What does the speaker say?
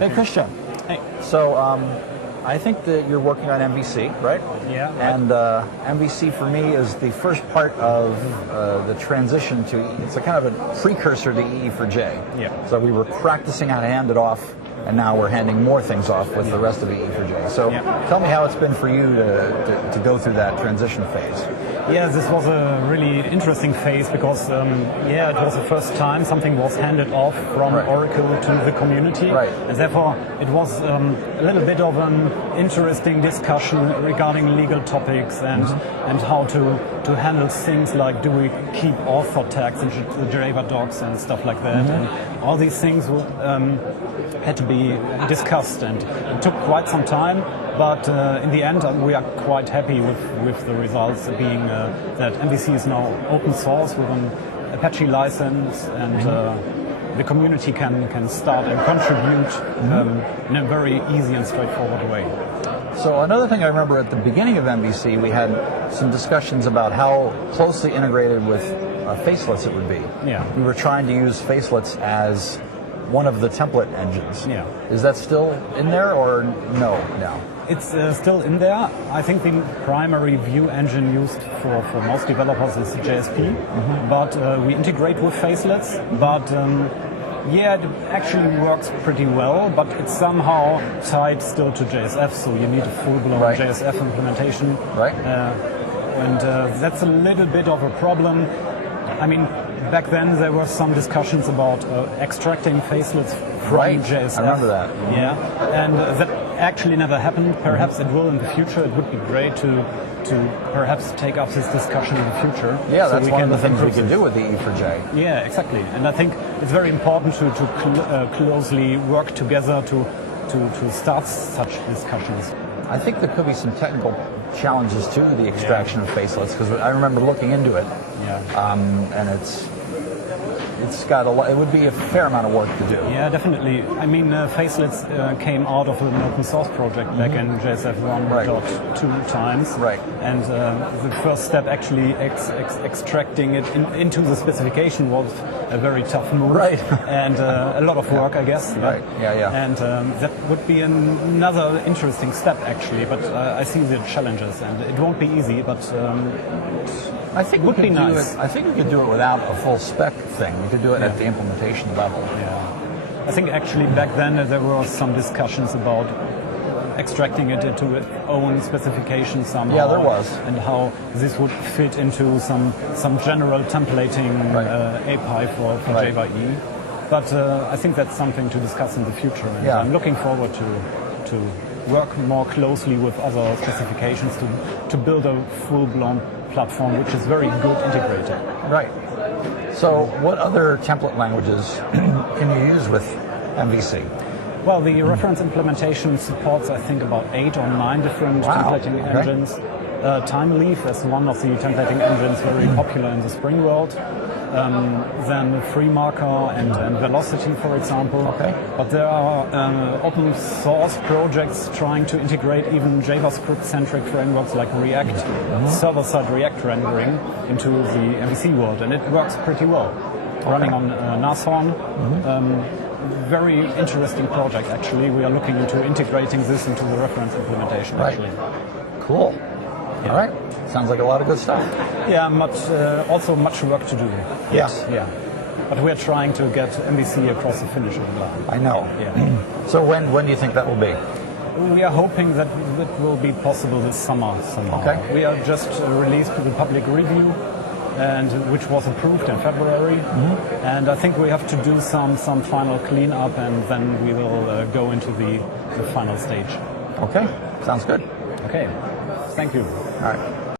Hey, Christian. Hey. So I think that you're working on MBSE, right? Yeah. And MBSE for me is the first part of the transition to, it's a kind of a precursor to EE4J. Yeah. So we were practicing how to hand it off, and now we're handing more things off with the rest of EE4J. So tell me how it's been for you to go through that transition phase. Yeah, this was a really interesting phase because, it was the first time something was handed off from Oracle to the community. Right. And therefore, it was a little bit of an interesting discussion regarding legal topics and how to handle things like, do we keep author tags in the Java docs and stuff like that. And all these things had to be discussed, and it took quite some time. But in the end, we are quite happy with the results, being that MBSE is now open source with an Apache license, and the community can start and contribute in a very easy and straightforward way. So another thing I remember at the beginning of MBSE, we had some discussions about how closely integrated with Facelets it would be. Yeah. We were trying to use Facelets as one of the template engines. Yeah. Is that still in there, or no now? It's still in there. I think the primary view engine used for most developers is JSP, but we integrate with Facelets. But it actually works pretty well, but it's somehow tied still to JSF, so you need a full-blown JSF implementation. Right. And that's a little bit of a problem. I mean, back then there were some discussions about extracting Facelets from JSF. I remember that. Yeah, and that actually never happened. Perhaps it will in the future. It would be great to perhaps take up this discussion in the future. Yeah, so that's one of the things we can do with the EE4J. Yeah, exactly. And I think it's very important to closely work together to start such discussions. I think there could be some technical challenges to the extraction of Facelets, because I remember looking into it. Yeah. And it's got a lot. It would be a fair amount of work to do. Yeah, definitely. I mean, Facelets came out of an open source project back in JSF 1.2 times. Right. And the first step, actually extracting it into the specification, was a very tough move. Right. And a lot of work, I guess. Right. Yeah. And that would be another interesting step, actually. But I see the challenges, and it won't be easy. But I think would be nice. I think we could do it without a full spec thing. We could do it at the implementation level. Yeah. I think actually back then there were some discussions about extracting it into its own specification somehow. Yeah, there was. And how this would fit into some general templating API for Java EE. But I think that's something to discuss in the future. And I'm looking forward to work more closely with other specifications to build a full-blown platform which is very good integrated. Right. So what other template languages can you use with MBSE? Well, the reference implementation supports, I think, about 8 or 9 different templating engines. TimeLeaf is one of the templating engines very popular in the Spring world. Then FreeMarker and Velocity, for example. Okay. But there are open source projects trying to integrate even JavaScript-centric frameworks like React, server-side React rendering, into the MBSE world, and it works pretty well. Running on Nashorn. Very interesting project, actually. We are looking into integrating this into the reference implementation, actually. Cool. Yeah. All right. Sounds like a lot of good stuff. Yeah, also much work to do. Yes. Yeah. But we're trying to get MBSE across the finishing line. I know. Yeah. So when do you think that will be? We are hoping that it will be possible this summer somehow. Okay. We are just released to the public review, and which was approved in February. And I think we have to do some final cleanup, and then we will go into the final stage. Okay. Sounds good. Okay. Thank you. All right.